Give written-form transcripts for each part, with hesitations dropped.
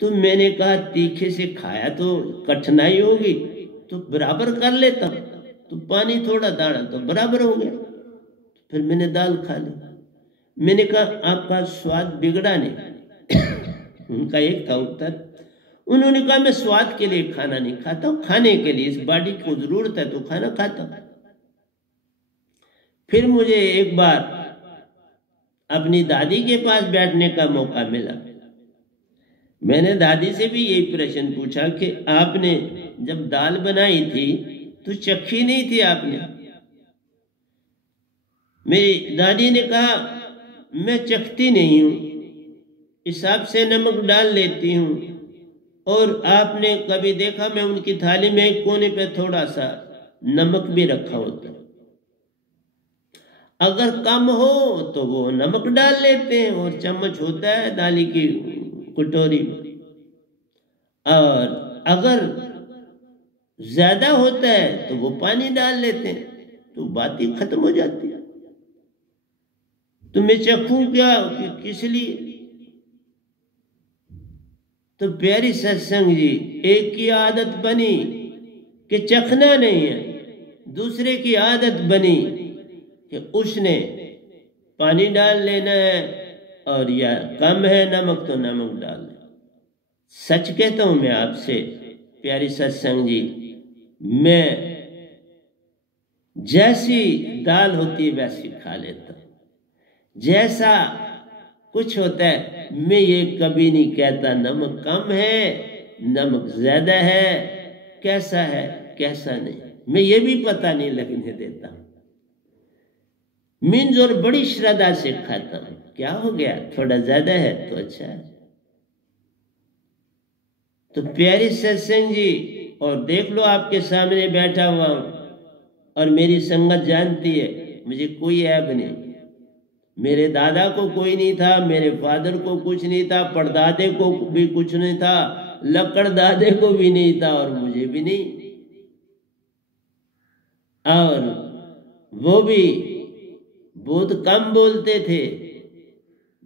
तो मैंने कहा तीखे से खाया तो कठिनाई होगी, तो बराबर कर लेता, तो पानी थोड़ा डाला तो बराबर हो गया। फिर मैंने दाल खा ली। मैंने कहा आपका स्वाद बिगड़ा नहीं। उनका एक था उत्तर। उन्होंने कहा मैं स्वाद के लिए खाना नहीं खाता हूं, खाने के लिए, इस बॉडी को जरूरत है तो खाना खाता हूं। फिर मुझे एक बार अपनी दादी के पास बैठने का मौका मिला। मैंने दादी से भी यही प्रश्न पूछा कि आपने जब दाल बनाई थी तो चखी नहीं थी आपने? मेरी दादी ने कहा मैं चखती नहीं हूं, हिसाब से नमक डाल लेती हूं, और आपने कभी देखा मैं उनकी थाली में एक कोने पे थोड़ा सा नमक भी रखा होता, अगर कम हो तो वो नमक डाल लेते हैं, और चम्मच होता है दाली की कटोरी में, और अगर ज्यादा होता है तो वो पानी डाल लेते हैं, तो बात ही खत्म हो जाती है। तो मैं चखूं क्या, किस लिए? तो प्यारी सत्संग जी, एक की आदत बनी कि चखना नहीं है, दूसरे की आदत बनी कि उसने पानी डाल लेना है, और या कम है नमक तो नमक डाल ले। सच कहता हूं मैं आपसे प्यारी सत्संग जी, मैं जैसी दाल होती है वैसी खा लेता हूं। जैसा कुछ होता है मैं ये कभी नहीं कहता नमक कम है, नमक ज्यादा है, कैसा है कैसा नहीं, मैं ये भी पता नहीं लगने देता। मीन्स और बड़ी श्रद्धा से खाता हूं। क्या हो गया, थोड़ा ज्यादा है तो अच्छा है। तो प्यारी सत्संग जी, और देख लो आपके सामने बैठा हुआ हूं, और मेरी संगत जानती है मुझे कोई ऐब नहीं। मेरे दादा को कोई नहीं था, मेरे फादर को कुछ नहीं था, परदादे को भी कुछ नहीं था, लकड़ दादे को भी नहीं था, और मुझे भी नहीं। और वो भी बहुत कम बोलते थे,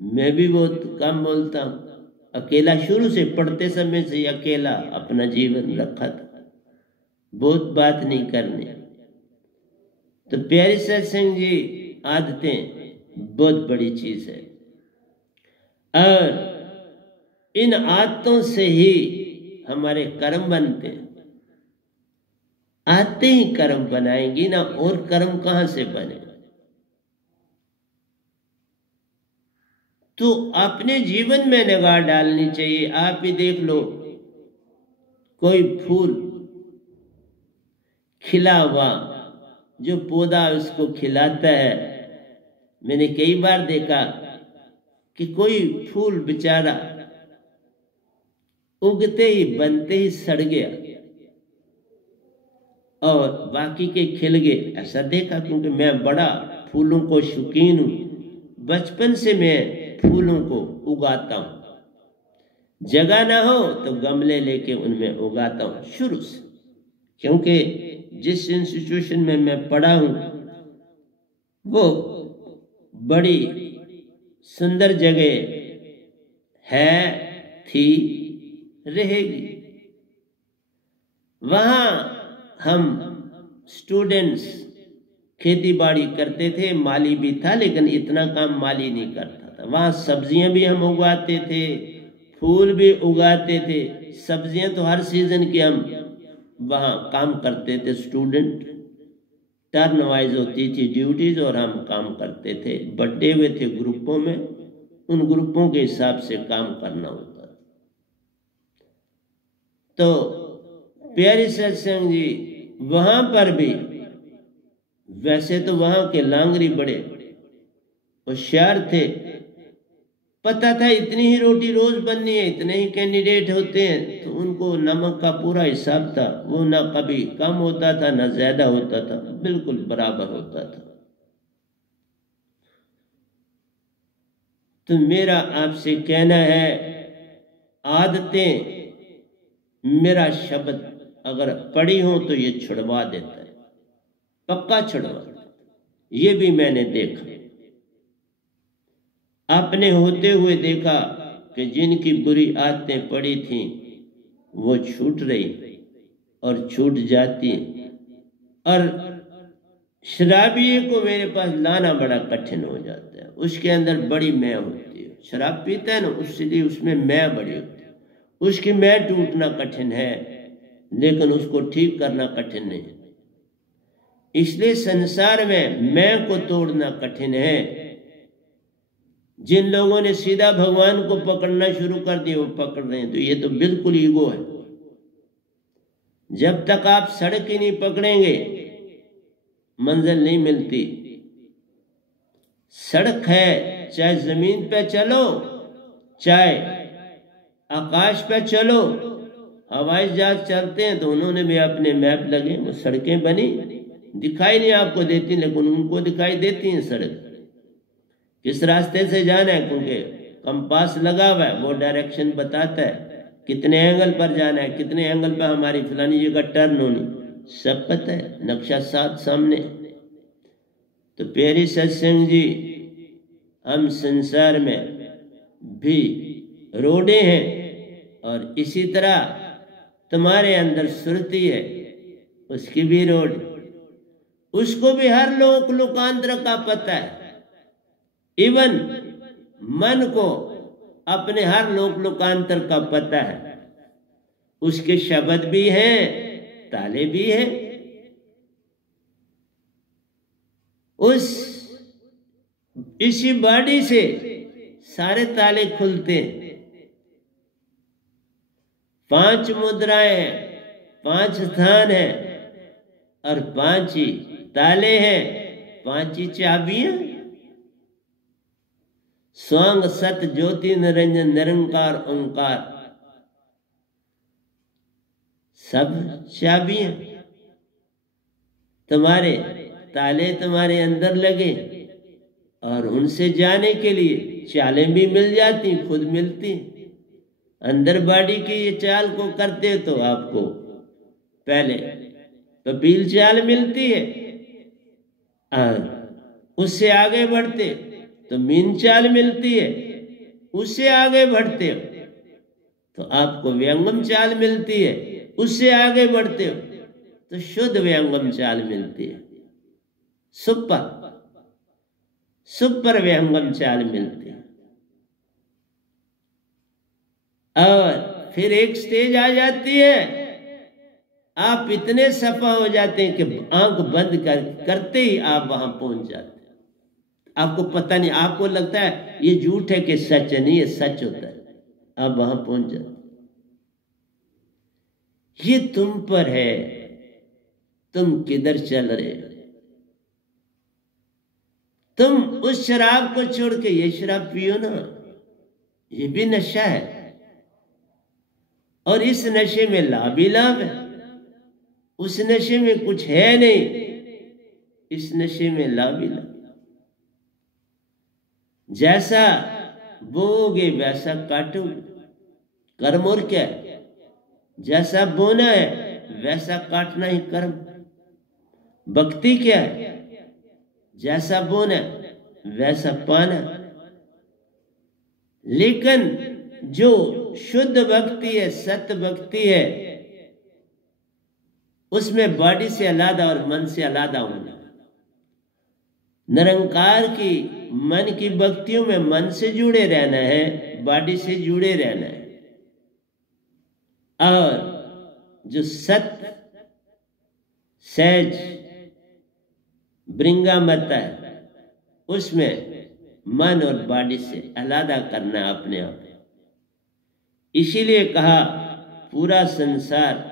मैं भी बहुत कम बोलता हूं। अकेला शुरू से, पढ़ते समय से अकेला अपना जीवन रखा था, बहुत बात नहीं करनी। तो प्यारी सत्संग जी, आदतें बहुत बड़ी चीज है, और इन आदतों से ही हमारे कर्म बनते हैं। आते ही कर्म बनाएंगी ना, और कर्म कहां से बने? तो अपने जीवन में निगाह डालनी चाहिए। आप ही देख लो, कोई फूल खिला हुआ जो पौधा उसको खिलाता है, मैंने कई बार देखा कि कोई फूल बेचारा उगते ही बनते ही सड़ गया, और बाकी के खिल गए। ऐसा देखा, क्योंकि मैं बड़ा फूलों को शौकीन हूं, बचपन से मैं फूलों को उगाता हूं। जगह ना हो तो गमले लेके उनमें उगाता हूं शुरू से, क्योंकि जिस इंस्टीट्यूशन में मैं पढ़ा हूं वो बड़ी सुंदर जगह है, थी, रहेगी। वहां हम स्टूडेंट्स खेती बाड़ी करते थे, माली भी था, लेकिन इतना काम माली नहीं करता था। वहां सब्जियां भी हम उगाते थे, फूल भी उगाते थे। सब्जियां तो हर सीजन की हम वहां काम करते थे। स्टूडेंट टर्न वाइज होती थी ड्यूटीज, और हम काम करते थे। बटे हुए थे ग्रुपों में, उन ग्रुपों के हिसाब से काम करना होता था। तो प्यारी सत्संग जी, वहां पर भी, वैसे तो वहां के लांगरी बड़े होशियार थे, पता था इतनी ही रोटी रोज बननी है, इतने ही कैंडिडेट होते हैं, तो उनको नमक का पूरा हिसाब था। वो ना कभी कम होता था ना ज्यादा होता था, बिल्कुल बराबर होता था। तो मेरा आपसे कहना है, आदतें, मेरा शब्द अगर पड़ी हो तो ये छुड़वा देता है, पक्का छुड़वा। ये भी मैंने देखा, अपने होते हुए देखा कि जिनकी बुरी आदतें पड़ी थीं वो छूट रही और छूट जाती, और शराबिये को मेरे पास लाना बड़ा कठिन हो जाता है। उसके अंदर बड़ी मैं होती है, शराब पीता है ना, उसलिए उसमें मैं बड़ी होती है। उसकी मैं टूटना कठिन है, लेकिन उसको ठीक करना कठिन नहीं। इसलिए संसार में मैं को तोड़ना कठिन है। जिन लोगों ने सीधा भगवान को पकड़ना शुरू कर दिया वो पकड़ रहे हैं, तो ये तो बिल्कुल ईगो है। जब तक आप सड़क ही नहीं पकड़ेंगे मंजिल नहीं मिलती। सड़क है, चाहे जमीन पे चलो, चाहे आकाश पे चलो। हवाई जहाज चलते हैं तो उन्होंने भी अपने मैप लगे, वो सड़कें बनी, दिखाई नहीं आपको देती, लेकिन उनको दिखाई देती हैं सड़क, किस रास्ते से जाना है, क्योंकि कंपास लगा हुआ है, वो डायरेक्शन बताता है कितने एंगल पर जाना है, कितने एंगल पर हमारी फलानी जगह टर्न होनी, सब पता है, नक्शा साथ सामने। तो प्यारे सत्संग जी, हम संसार में भी रोडे हैं, और इसी तरह तुम्हारे अंदर सुरती है, उसकी भी रोड, उसको भी हर लोक लोकांतर का पता है। इवन मन को अपने हर लोक लोकांतर का पता है, उसके शब्द भी हैं, ताले भी हैं। इसी बॉडी से सारे ताले खुलते हैं। 5 मुद्राएं हैं, 5 स्थान हैं, और 5 ही ताले हैं, 5 ही चाबियां। स्वांग सत ज्योति निरंजन निरंकार ओंकार, सब चाबियां। तुम्हारे ताले तुम्हारे अंदर लगे, और उनसे जाने के लिए चालें भी मिल जाती, खुद मिलती। अंदर बॉडी की ये चाल को करते तो आपको पहले पपील चाल मिलती है, उससे आगे बढ़ते तो मीन चाल मिलती है, उससे आगे बढ़ते हो तो आपको व्यंगम चाल मिलती है, उससे आगे बढ़ते हो तो शुद्ध व्यंगम चाल मिलती है, सुपर व्यंगम चाल मिलती है। और फिर एक स्टेज आ जाती है, आप इतने सफा हो जाते हैं कि आंख बंद करते ही आप वहां पहुंच जाते हैं। आपको पता नहीं, आपको लगता है ये झूठ है कि सच है, नहीं ये सच होता है, आप वहां पहुंच जाते। ये तुम पर है, तुम किधर चल रहे हो। तुम उस शराब को छोड़ के ये शराब पियो ना, ये भी नशा है, और इस नशे में लाभ ही लाभ है। उस नशे में कुछ है नहीं, इस नशे में लाभ ही लाभ। जैसा बोओगे वैसा काटोगे, कर्म और क्या है। जैसा बोना है वैसा काटना ही कर्म। भक्ति क्या है, जैसा बोना वैसा पाना। लेकिन जो शुद्ध भक्ति है, सत्य भक्ति है, उसमें बॉडी से अलग और मन से अलग होना। निरंकार की मन की भक्तियों में मन से जुड़े रहना है, बॉडी से जुड़े रहना है। और जो सत्य सहज ब्रिंगामता है, उसमें मन और बॉडी से अलग करना अपने आप। इसीलिए कहा पूरा संसार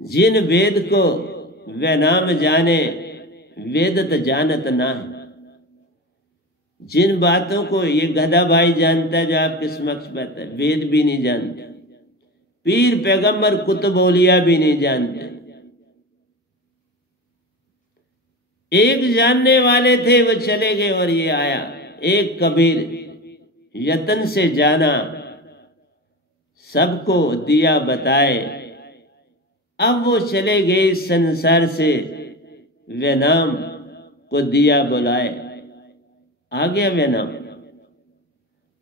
जिन वेद को वे नाम जाने, वेदत जानत ना है। जिन बातों को ये गधा भाई जानता है जो आपके समक्ष बैठा है, वेद भी नहीं जानते, पीर पैगंबर कुतुब औलिया भी नहीं जानते। एक जानने वाले थे वो चले गए और ये आया। एक कबीर यतन से जाना, सबको दिया बताए। अब वो चले गए संसार से, वे नाम को दिया बुलाए। आ गया वे नाम।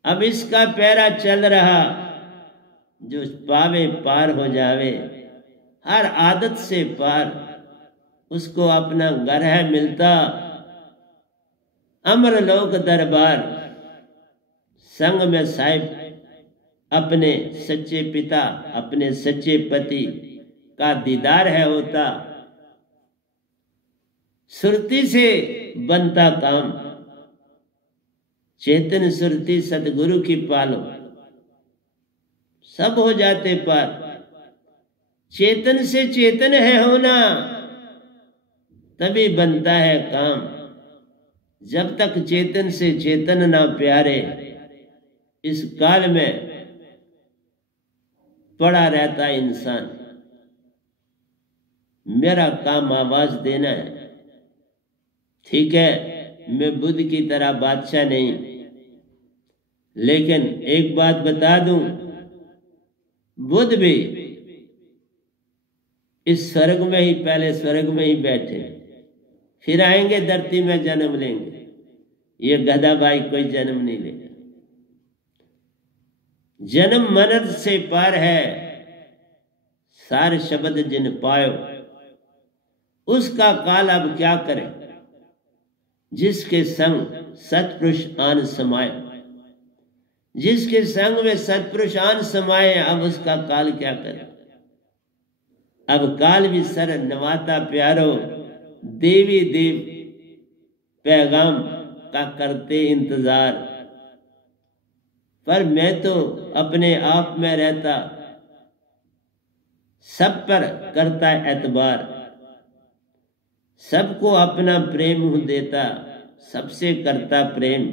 अब इसका पैरा चल रहा, जो पावे पार हो जावे, हर आदत से पार, उसको अपना घर है मिलता, अमर लोक दरबार। संग में साहिब अपने सच्चे पिता, अपने सच्चे पति का दीदार है होता। सुरती से बनता काम, चेतन सुरती सतगुरु की पालो, सब हो जाते पार। चेतन से चेतन है होना, तभी बनता है काम। जब तक चेतन से चेतन ना प्यारे, इस काल में पड़ा रहता इंसान। मेरा काम आवाज देना है, ठीक है, मैं बुद्ध की तरह बादशाह नहीं, लेकिन एक बात बता दूं, बुद्ध भी इस स्वर्ग में ही, पहले स्वर्ग में ही बैठे, फिर आएंगे धरती में जन्म लेंगे। ये गधा भाई कोई जन्म नहीं लेगा। जन्म मरण से पार है, सार शब्द जिन पायो, उसका काल अब क्या करे। जिसके संग सतपुरुष आन समाये, जिसके संग में सतपुरुष आन समाये, अब उसका काल क्या करे। अब काल भी सर नवाता प्यारो, देवी देव पैगाम का करते इंतजार। पर मैं तो अपने आप में रहता, सब पर करता एतबार। सबको अपना प्रेम हूं देता, सबसे करता प्रेम,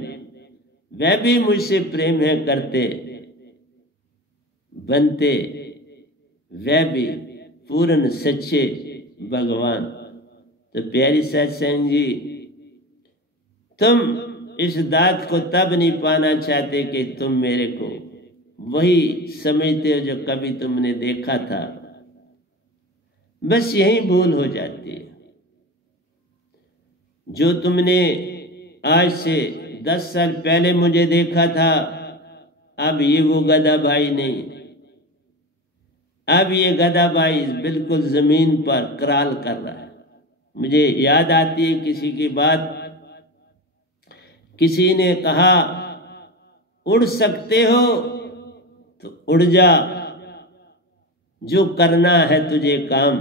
वह भी मुझसे प्रेम है करते। बनते वह भी पूर्ण सच्चे भगवान। तो प्यारी सत्संग जी, तुम इस दात को तब नहीं पाना चाहते कि तुम मेरे को वही समझते हो जो कभी तुमने देखा था। बस यही भूल हो जाती है। जो तुमने आज से 10 साल पहले मुझे देखा था, अब ये वो गधा भाई नहीं। अब ये गधा भाई बिल्कुल जमीन पर कराल कर रहा है। मुझे याद आती है किसी की बात, किसी ने कहा उड़ सकते हो तो उड़ जा, जो करना है तुझे काम।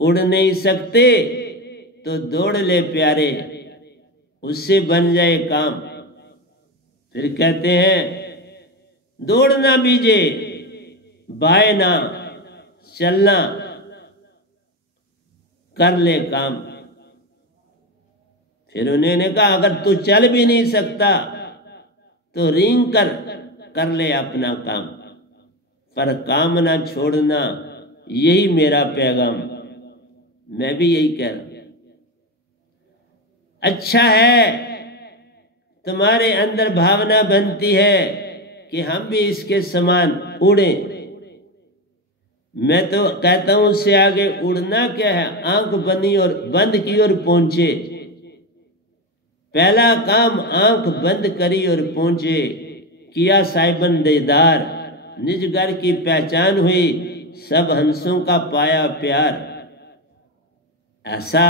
उड़ नहीं सकते तो दौड़ ले प्यारे, उससे बन जाए काम। फिर कहते हैं दौड़ना बीजे, बाय ना चलना, कर ले काम। फिर उन्होंने कहा अगर तू चल भी नहीं सकता तो रींग कर ले अपना काम, पर काम ना छोड़ना, यही मेरा पैगाम। मैं भी यही कह रहा हूं। अच्छा है तुम्हारे अंदर भावना बनती है कि हम भी इसके समान उड़े। मैं तो कहता हूं उससे आगे उड़ना क्या है, आंख बंद की और पहुंचे। पहला काम आंख बंद करी और पहुंचे, किया साहिबन दीदार, निज घर की पहचान हुई, सब हंसों का पाया प्यार। ऐसा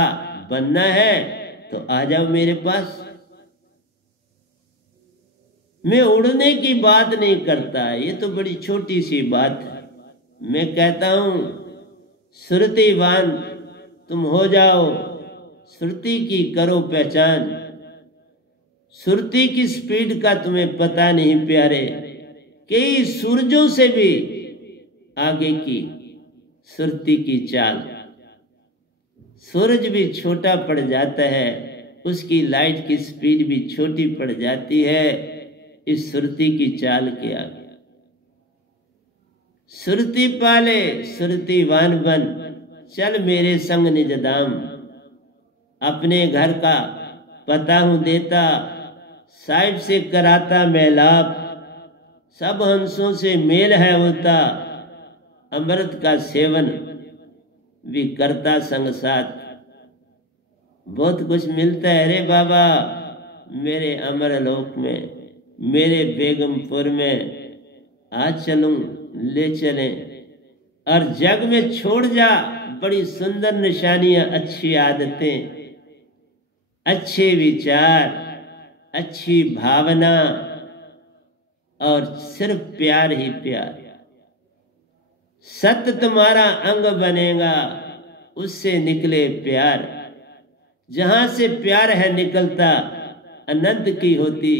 बनना है तो आ जाओ मेरे पास। मैं उड़ने की बात नहीं करता, ये तो बड़ी छोटी सी बात है। मैं कहता हूं सुरतिवान तुम हो जाओ, सुरती की करो पहचान। सुरती की स्पीड का तुम्हें पता नहीं प्यारे, कई सूरजों से भी आगे की सुरती की चाल। सूरज भी छोटा पड़ जाता है, उसकी लाइट की स्पीड भी छोटी पड़ जाती है इस सुरती की चाल के आगे। सुरती पाले सुरतीवान बन, चल मेरे संग निज धाम। अपने घर का पता हूं देता, साहिब से कराता मेलाप। सब हंसों से मेल है होता, अमृत का सेवन भी करता संग साथ। बहुत कुछ मिलता है रे बाबा मेरे अमर लोक में। मेरे बेगमपुर में आज चलूं, ले चलें, और जग में छोड़ जा बड़ी सुंदर निशानियां, अच्छी आदतें, अच्छे विचार, अच्छी भावना, और सिर्फ प्यार ही प्यार। सत्य तुम्हारा अंग बनेगा, उससे निकले प्यार। जहां से प्यार है निकलता, आनंद की होती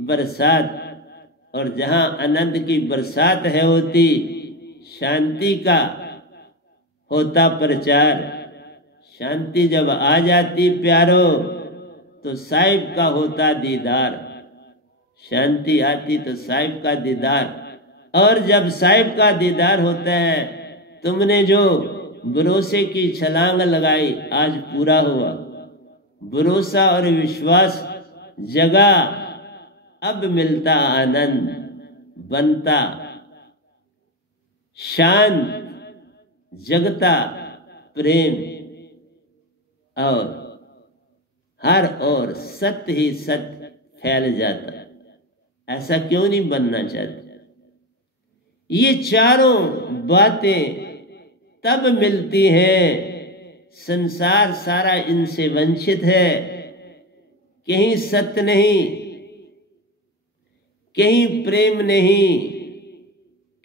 बरसात, और जहां आनंद की बरसात है होती, शांति का होता प्रचार। शांति जब आ जाती प्यारो, तो साहिब का होता दीदार। शांति आती तो साहिब का दीदार, और जब साहिब का दीदार होता है, तुमने जो भरोसे की छलांग लगाई आज पूरा हुआ। भरोसा और विश्वास जगा, अब मिलता आनंद, बनता शांत, जगता प्रेम, और हर ओर सत्य ही सत्य फैल जाता। ऐसा क्यों नहीं बनना चाहते? ये चारों बातें तब मिलती हैं, संसार सारा इनसे वंचित है। कहीं सत्य नहीं, कहीं प्रेम नहीं,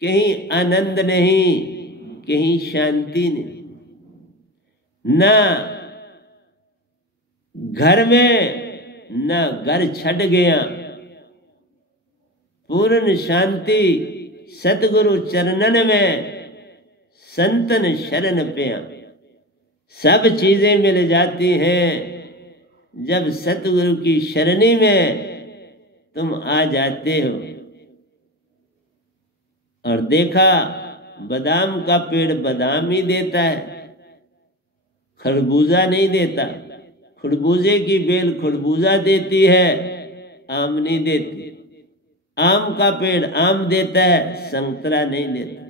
कहीं आनंद नहीं, कहीं शांति नहीं। ना घर में, ना घर छट गया। पूर्ण शांति सतगुरु चरणन में, संतन शरण पे। सब चीजें मिल जाती हैं जब सतगुरु की शरणी में तुम आ जाते हो। और देखा, बादाम का पेड़ बादाम ही देता है, खरबूजा नहीं देता। खरबूजे की बेल खरबूजा देती है, आम नहीं देती। आम का पेड़ आम देता है, संतरा नहीं देता।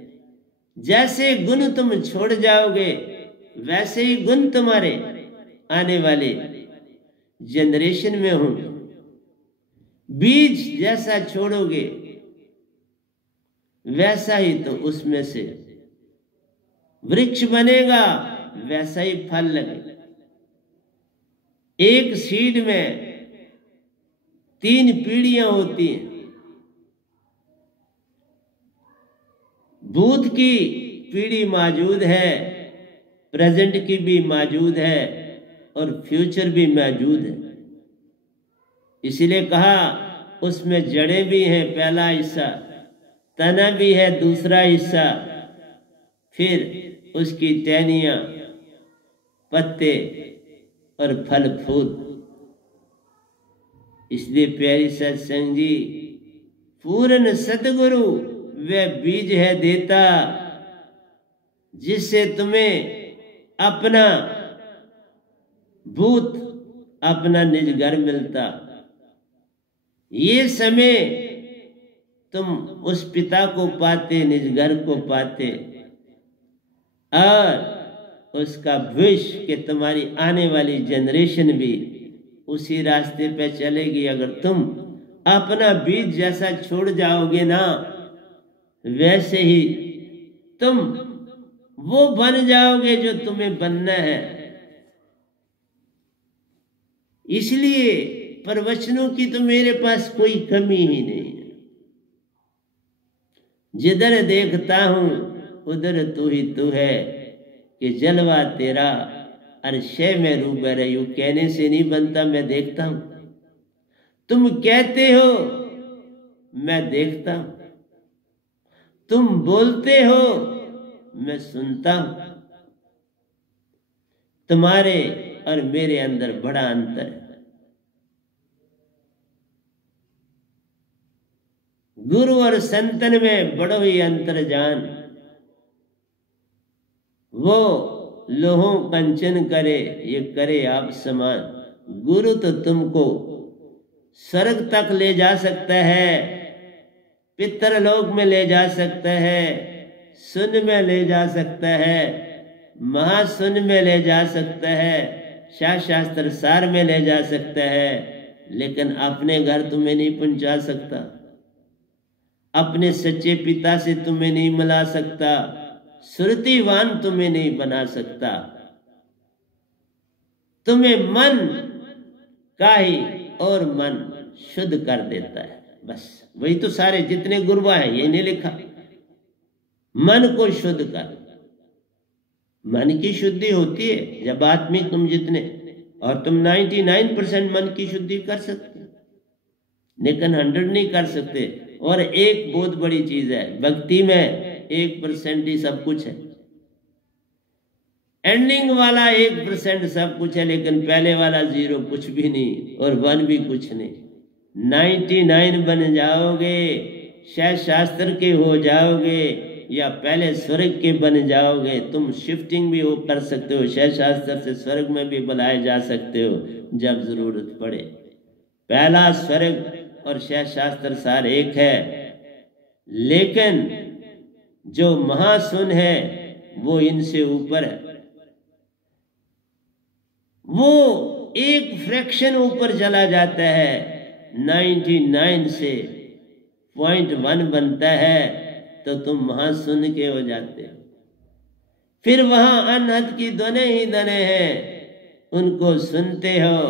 जैसे गुण तुम छोड़ जाओगे, वैसे ही गुण तुम्हारे आने वाले जनरेशन में होंगे। बीज जैसा छोड़ोगे, वैसा ही तो उसमें से वृक्ष बनेगा, वैसा ही फल लगेगा। एक सीड में 3 पीढ़ियां होती हैं। भूत की पीढ़ी मौजूद है, प्रेजेंट की भी मौजूद है, और फ्यूचर भी मौजूद है। इसलिए कहा उसमें जड़ें भी हैं, पहला हिस्सा, तना भी है दूसरा हिस्सा, फिर उसकी टहनियां, पत्ते और फल फूल। इसलिए प्यारी सत्संग जी, पूर्ण सतगुरु वह बीज है देता, जिससे तुम्हें अपना भूत, अपना निज घर मिलता। ये समय तुम उस पिता को पाते, निज घर को पाते, और उसका भविष्य कि तुम्हारी आने वाली जनरेशन भी उसी रास्ते पे चलेगी। अगर तुम अपना बीज जैसा छोड़ जाओगे ना, वैसे ही तुम वो बन जाओगे जो तुम्हें बनना है। इसलिए प्रवचनों की तो मेरे पास कोई कमी ही नहीं है। जिधर देखता हूं उधर तू ही तू है, कि जलवा तेरा अरशे में रूबर है। यूं कहने से नहीं बनता, मैं देखता हूं। तुम कहते हो, मैं देखता हूं। तुम बोलते हो, मैं सुनता हूं। तुम्हारे और मेरे अंदर बड़ा अंतर है। गुरु और संतन में बड़ो ही अंतर जान। वो लोहों कंचन करे, ये करे आप समान। गुरु तो तुमको स्वर्ग तक ले जा सकता है, पितरलोक में ले जा सकता है, शून्य में ले जा सकता है, महाशून्य में ले जा सकता है, शास्त्र सार में ले जा सकता है, लेकिन अपने घर तुम्हें नहीं पहुंचा सकता, अपने सच्चे पिता से तुम्हें नहीं मिला सकता, सुरतिवान तुम्हें नहीं बना सकता। तुम्हें मन का ही और मन शुद्ध कर देता है। बस वही तो सारे जितने गुरबा है ये नहीं लिखा, मन को शुद्ध कर। मन की शुद्धि होती है जब आत्मिक तुम जितने, और तुम 99% मन की शुद्धि कर सकते, लेकिन 100 नहीं कर सकते। और एक बहुत बड़ी चीज है, भक्ति में 1% ही सब कुछ है। एंडिंग वाला 1% सब कुछ है, लेकिन पहले वाला 0 कुछ भी नहीं और 1 भी कुछ नहीं। 99 बन जाओगे, शायद शास्त्र के हो जाओगे या पहले स्वर्ग के बन जाओगे। तुम शिफ्टिंग भी हो कर सकते हो, शायद शास्त्र से स्वर्ग में भी बुलाए जा सकते हो जब जरूरत पड़े। पहला स्वर्ग और शायद शास्त्र सार एक है, लेकिन जो महासुन है वो इनसे ऊपर है। वो एक फ्रैक्शन ऊपर चला जाता है, 99 से 0.1 बनता है तो तुम महाशून्य के हो जाते हो। फिर वहां अनहद की दने ही दने हैं, उनको सुनते हो।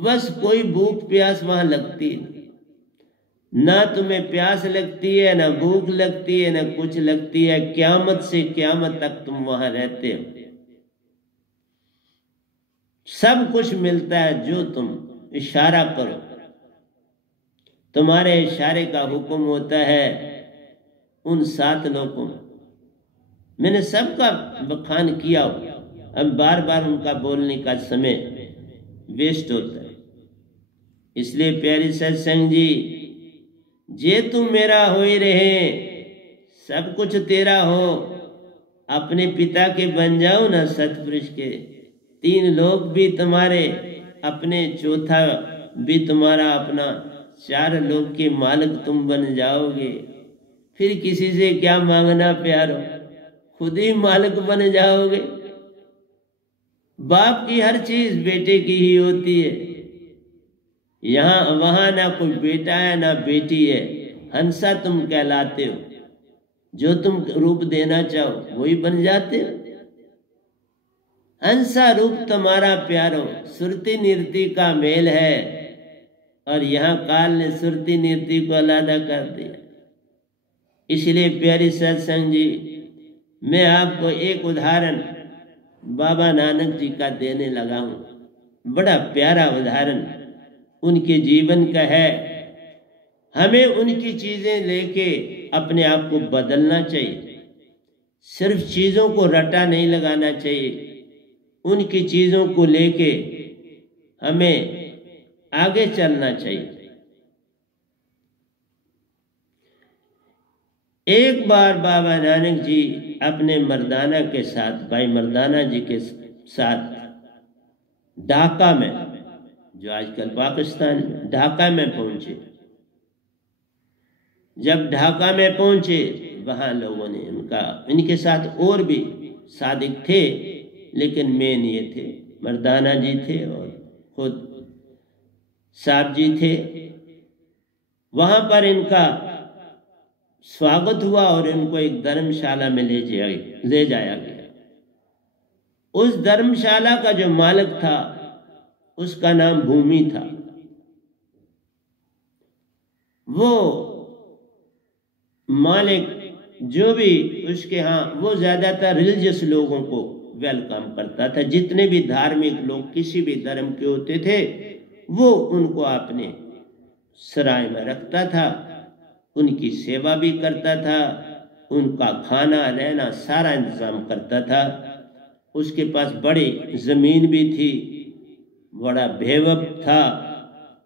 बस कोई भूख प्यास वहां लगती ना, तुम्हें प्यास लगती है ना भूख लगती है ना कुछ लगती है। क्यामत से क्यामत तक तुम वहां रहते हो, सब कुछ मिलता है जो तुम इशारा करो। तुम्हारे इशारे का हुक्म होता है उन 7 लोगों में। मैंने सबका बखान किया, अब बार बार उनका बोलने का समय वेस्ट होता है। इसलिए प्यारी सत्संग जी, जे तुम मेरा हो ही रहे, सब कुछ तेरा हो, अपने पिता के बन जाओ ना सतपुरुष के। 3 लोग भी तुम्हारे अपने, चौथा भी तुम्हारा अपना, 4 लोग के मालिक तुम बन जाओगे। फिर किसी से क्या मांगना प्यारो, खुद ही मालिक बन जाओगे। बाप की हर चीज बेटे की ही होती है। यहाँ वहां ना कोई बेटा है ना बेटी है, हंसा तुम कहलाते हो। जो तुम रूप देना चाहो वही बन जाते हो। हंसा रूप तुम्हारा प्यारो, सुरती नीरति का मेल है। और यहाँ काल ने सुरती नीरति को अलग कर दिया। इसलिए प्यारी सत्संग जी, मैं आपको एक उदाहरण बाबा नानक जी का देने लगा हूं। बड़ा प्यारा उदाहरण उनके जीवन का है। हमें उनकी चीजें लेके अपने आप को बदलना चाहिए, सिर्फ चीजों को रटा नहीं लगाना चाहिए। उनकी चीजों को लेके हमें आगे चलना चाहिए। एक बार बाबा नानक जी अपने मर्दाना के साथ, भाई मर्दाना जी के साथ ढाका में, जो आजकल पाकिस्तान में, ढाका में पहुंचे। जब ढाका में पहुंचे, वहां लोगों ने इनके साथ और भी सादिक थे, लेकिन मेन ये थे, मर्दाना जी थे और खुद साहब जी थे। वहां पर इनका स्वागत हुआ और इनको एक धर्मशाला में ले जाया गया। उस धर्मशाला का जो मालिक था उसका नाम भूमि था। वो मालिक जो भी उसके यहाँ, वो ज्यादातर रिलीजियस लोगों को वेलकम करता था। जितने भी धार्मिक लोग किसी भी धर्म के होते थे, वो उनको अपने सराय में रखता था, उनकी सेवा भी करता था, उनका खाना रहना सारा इंतजाम करता था। उसके पास बड़ी जमीन भी थी, बड़ा बेवब था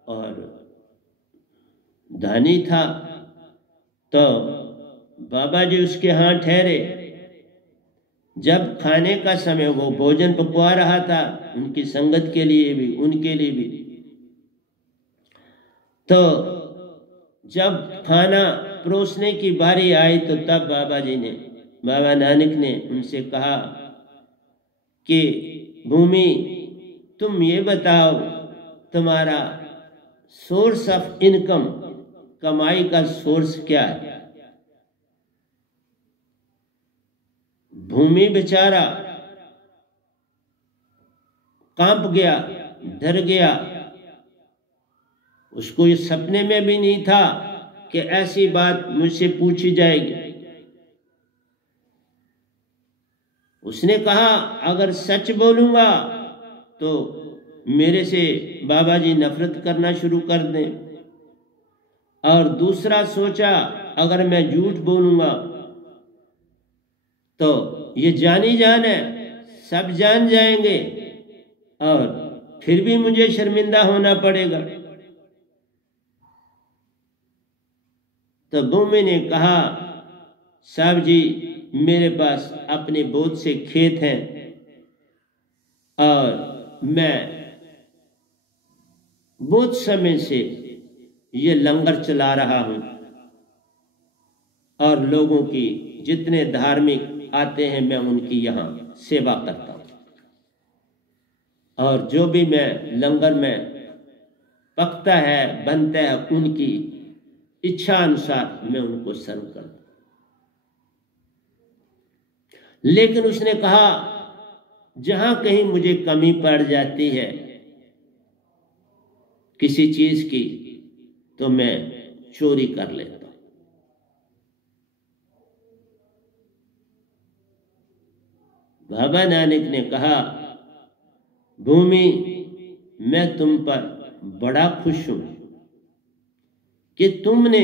और धनी था। तो बाबा जी उसके यहाँ ठहरे। जब खाने का समय, वो भोजन पकवा रहा था उनकी संगत के लिए भी, उनके लिए भी। तो जब खाना परोसने की बारी आई तो तब बाबा नानक ने उनसे कहा कि भूमि, तुम ये बताओ, तुम्हारा सोर्स ऑफ इनकम, कमाई का सोर्स क्या है। भूमि बेचारा कांप गया, डर गया। उसको ये सपने में भी नहीं था कि ऐसी बात मुझसे पूछी जाएगी। उसने कहा अगर सच बोलूंगा तो मेरे से बाबा जी नफरत करना शुरू कर दें, और दूसरा सोचा अगर मैं झूठ बोलूंगा तो ये जानी जान है, सब जान जाएंगे और फिर भी मुझे शर्मिंदा होना पड़ेगा। तो भूमि ने कहा साहब जी, मेरे पास अपने बहुत से खेत हैं और मैं बहुत समय से ये लंगर चला रहा हूं और लोगों की जितने धार्मिक आते हैं मैं उनकी यहाँ सेवा करता हूं, और जो भी मैं लंगर में पकता है बनता है उनकी इच्छा अनुसार मैं उनको सर्व करता हूं। लेकिन उसने कहा जहां कहीं मुझे कमी पड़ जाती है किसी चीज की तो मैं चोरी कर लेता हूं। बाबा नानक ने कहा भूमि, मैं तुम पर बड़ा खुश हूं कि तुमने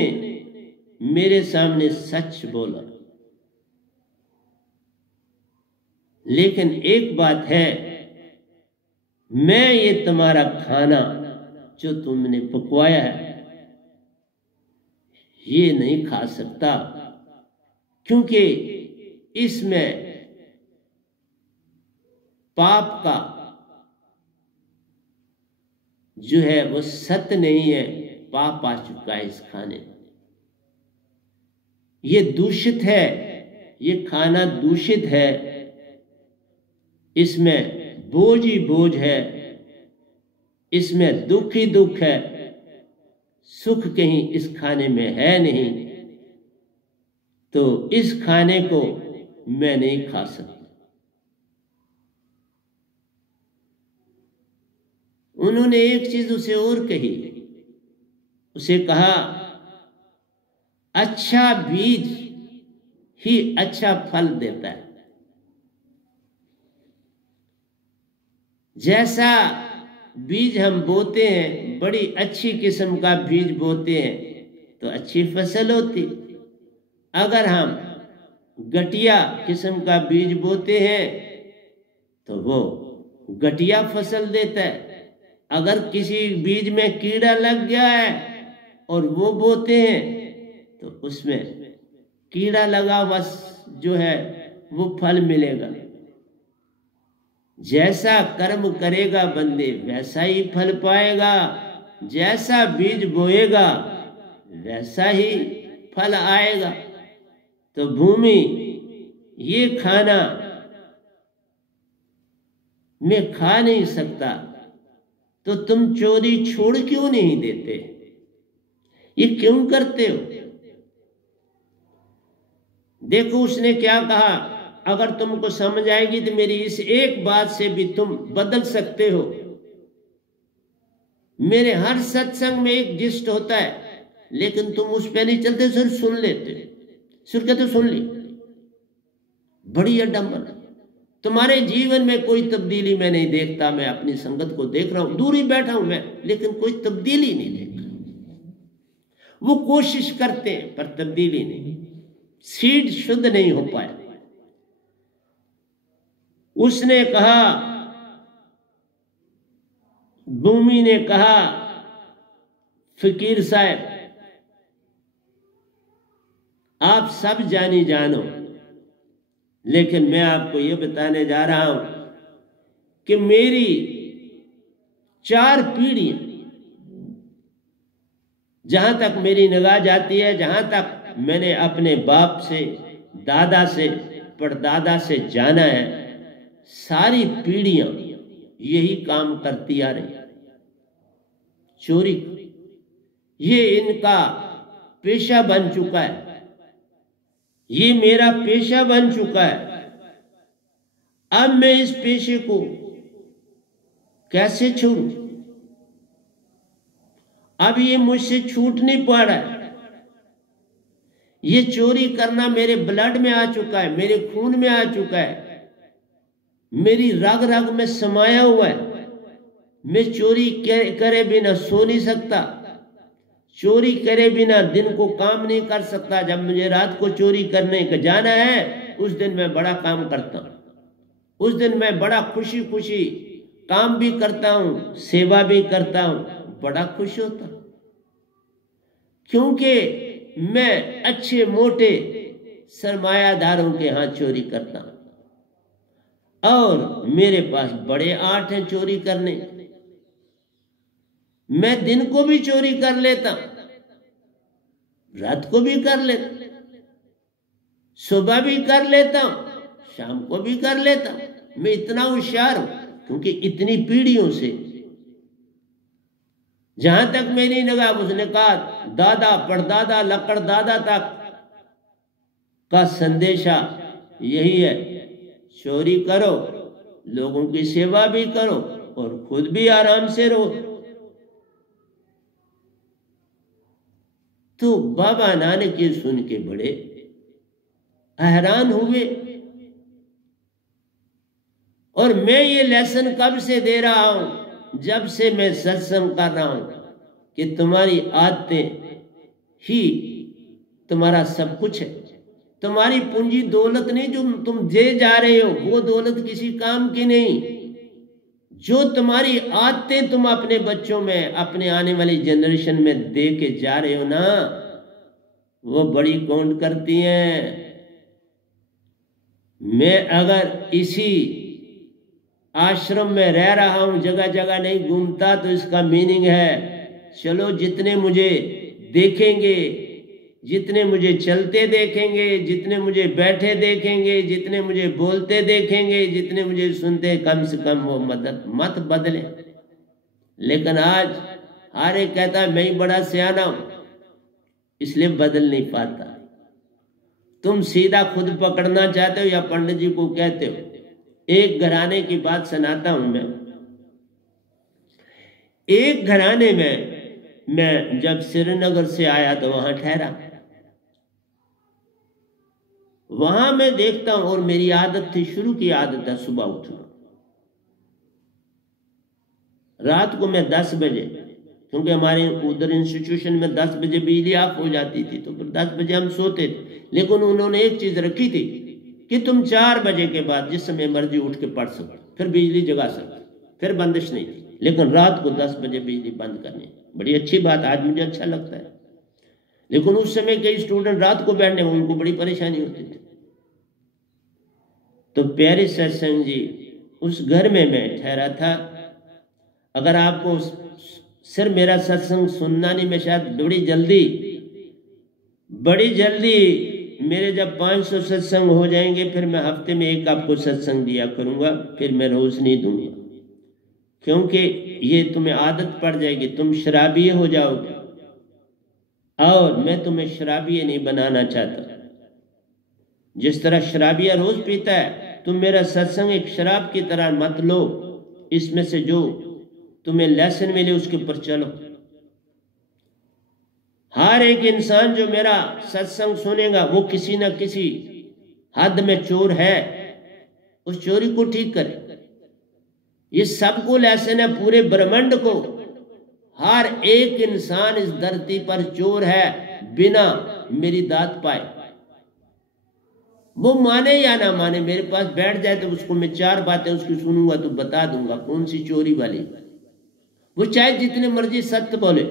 मेरे सामने सच बोला, लेकिन एक बात है, मैं ये तुम्हारा खाना जो तुमने पकवाया है ये नहीं खा सकता, क्योंकि इसमें पाप का जो है वो सत्य नहीं है, पाप आ चुका है इस खाने में। ये दूषित है, ये खाना दूषित है, इसमें बोझ ही बोझ है, इसमें दुख ही दुख है, सुख कहीं इस खाने में है नहीं, तो इस खाने को मैं नहीं खा सकता। उन्होंने एक चीज उसे और कही, उसे कहा अच्छा बीज ही अच्छा फल देता है। जैसा बीज हम बोते हैं, बड़ी अच्छी किस्म का बीज बोते हैं तो अच्छी फसल होती। अगर हम घटिया किस्म का बीज बोते हैं तो वो घटिया फसल देता है। अगर किसी बीज में कीड़ा लग गया है और वो बोते हैं तो उसमें कीड़ा लगा बस जो है वो फल मिलेगा। जैसा कर्म करेगा बंदे वैसा ही फल पाएगा, जैसा बीज बोएगा वैसा ही फल आएगा। तो भूमि, ये खाना मैं खा नहीं सकता, तो तुम चोरी छोड़ क्यों नहीं देते? ये क्यों करते हो? देखो उसने क्या कहा, अगर तुमको समझ आएगी तो मेरी इस एक बात से भी तुम बदल सकते हो। मेरे हर सत्संग में एक जिस्ट होता है, लेकिन तुम उस पे नहीं चलते, सिर्फ सुन लेते, सिर्फ कहते सुन ली। बड़ी अडंबना, तुम्हारे जीवन में कोई तब्दीली मैं नहीं देखता। मैं अपनी संगत को देख रहा हूं, दूर ही बैठा हूं मैं, लेकिन कोई तब्दीली नहीं देख रहा। वो कोशिश करते हैं पर तब्दीली नहीं, सीड शुद्ध नहीं हो पाया। उसने कहा, भूमि ने कहा, फकीर साहब आप सब जानी जानो, लेकिन मैं आपको यह बताने जा रहा हूं कि मेरी 4 पीढ़ियां, जहां तक मेरी निगाह जाती है, जहां तक मैंने अपने बाप से, दादा से, परदादा से जाना है, सारी पीढ़ियां यही काम करती आ रही, चोरी। ये इनका पेशा बन चुका है, ये मेरा पेशा बन चुका है। अब मैं इस पेशे को कैसे छोड़ूं? अब ये मुझसे छूट नहीं पा रहा है। ये चोरी करना मेरे ब्लड में आ चुका है, मेरे खून में आ चुका है, मेरी रग रग में समाया हुआ है। मैं चोरी करे बिना सो नहीं सकता, चोरी करे बिना दिन को काम नहीं कर सकता। जब मुझे रात को चोरी करने का जाना है, उस दिन मैं बड़ा काम करता हूं, उस दिन मैं बड़ा खुशी खुशी काम भी करता हूं, सेवा भी करता हूं, बड़ा खुश होता हूं, क्योंकि मैं अच्छे मोटे सरमायादारों के हाथ चोरी करता हूं और मेरे पास बड़े आर्ट हैं चोरी करने। मैं दिन को भी चोरी कर लेता, रात को भी कर लेता, सुबह भी कर लेता हूं, शाम को भी कर लेता हूं। मैं इतना होशियार हूं क्योंकि इतनी पीढ़ियों से, जहां तक मेरी निगाह, उसने कहा दादा परदादा लकड़ दादा तक का संदेशा यही है, चोरी करो, लोगों की सेवा भी करो और खुद भी आराम से रहो। तो बाबा नानक ये सुन के बड़े हैरान हुए। और मैं ये लेसन कब से दे रहा हूं? जब से मैं सत्संग कर रहा हूं कि तुम्हारी आदतें ही तुम्हारा सब कुछ है। तुम्हारी पूंजी दौलत नहीं जो तुम दे जा रहे हो, वो दौलत किसी काम की नहीं। जो तुम्हारी आदतें तुम अपने बच्चों में, अपने आने वाली जनरेशन में दे के जा रहे हो ना, वो बड़ी काउंट करती हैं। मैं अगर इसी आश्रम में रह रहा हूं, जगह जगह नहीं घूमता, तो इसका मीनिंग है चलो जितने मुझे देखेंगे, जितने मुझे चलते देखेंगे, जितने मुझे बैठे देखेंगे, जितने मुझे बोलते देखेंगे, जितने मुझे सुनते, कम से कम वो मत बदले। लेकिन आज हर एक कहता है मैं ही बड़ा सियाना हूं, इसलिए बदल नहीं पाता। तुम सीधा खुद पकड़ना चाहते हो या पंडित जी को कहते हो? एक घराने की बात सुनाता हूं मैं। एक घराने में मैं जब श्रीनगर से आया तो वहां ठहरा। वहां मैं देखता हूं, और मेरी आदत थी, शुरू की आदत है सुबह उठना। रात को मैं 10 बजे, क्योंकि हमारे उधर इंस्टीट्यूशन में 10 बजे बिजली ऑफ हो जाती थी, तो फिर 10 बजे हम सोते थे। लेकिन उन्होंने एक चीज रखी थी कि तुम 4 बजे के बाद जिस समय मर्जी उठ के पढ़ सको, फिर बिजली जगा सकते, फिर बंदिश नहीं थी। लेकिन रात को 10 बजे बिजली बंद करनी, बड़ी अच्छी बात, आज मुझे अच्छा लगता है। लेकिन उस समय कई स्टूडेंट रात को बैठने में उनको बड़ी परेशानी होती थी। तो प्यारे सत्संग जी, उस घर में मैं ठहरा था। अगर आपको सिर्फ मेरा सत्संग सुनना नहीं, मैं शायद बड़ी जल्दी मेरे जब 500 सत्संग हो जाएंगे, फिर मैं हफ्ते में एक आपको सत्संग दिया करूंगा, फिर मैं रोज नहीं दूंगा, क्योंकि ये तुम्हें आदत पड़ जाएगी, तुम शराबी हो जाओगे, और मैं तुम्हें शराबी नहीं बनाना चाहता। जिस तरह शराबिया रोज पीता है, तुम मेरा सत्संग एक शराब की तरह मत लो। इसमें से जो तुम्हें लेसन मिले उसके ऊपर चलो। हर एक इंसान जो मेरा सत्संग सुनेगा, वो किसी न किसी हद में चोर है, उस चोरी को ठीक करे। ये सबको लेसन है, पूरे ब्रह्मांड को। हर एक इंसान इस धरती पर चोर है, बिना मेरी दात पाए। वो माने या ना माने, मेरे पास बैठ जाए तो उसको मैं 4 बातें उसकी सुनूंगा तो बता दूंगा कौन सी चोरी वाली। वो चाहे जितने मर्जी सत्य बोले।